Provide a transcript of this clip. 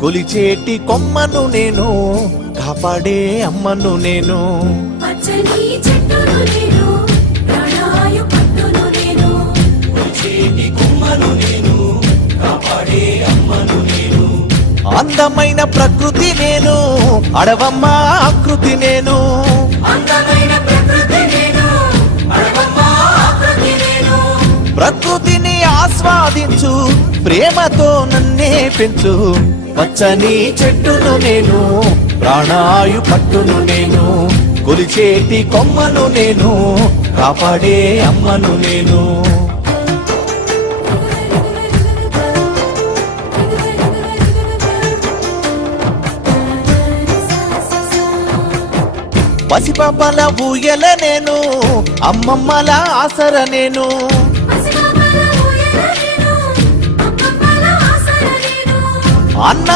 కొలిచేటి కొమ్మను నేను, కాపాడే అమ్మను నేను. పచ్చని చెట్టును నేను, ప్రాణాయు పట్టును నేను. కొలిచేటి కొమ్మను నేను, కాపాడే అమ్మను నేను. అందమైన ప్రకృతి నేను, అడవమ్మ ఆకృతి నేను. అందమైన ప్రకృతి నేను, అడవమ్మ ఆకృతి నేను. ప్రకృతిని ఆస్వాదించు, ప్రేమతో నన్నే పెంచు. పచ్చని చెట్టును నేను, ప్రాణాయు పట్టును నేను. కొలిచేటి కొమ్మను నేను, కాపాడే అమ్మను నేను. పసిపాపల ఊయల నేను, అమ్మమ్మల ఆసర నేను. పసిపాపల ఊయల నేను, అమ్మమ్మల ఆసర నేను. అన్న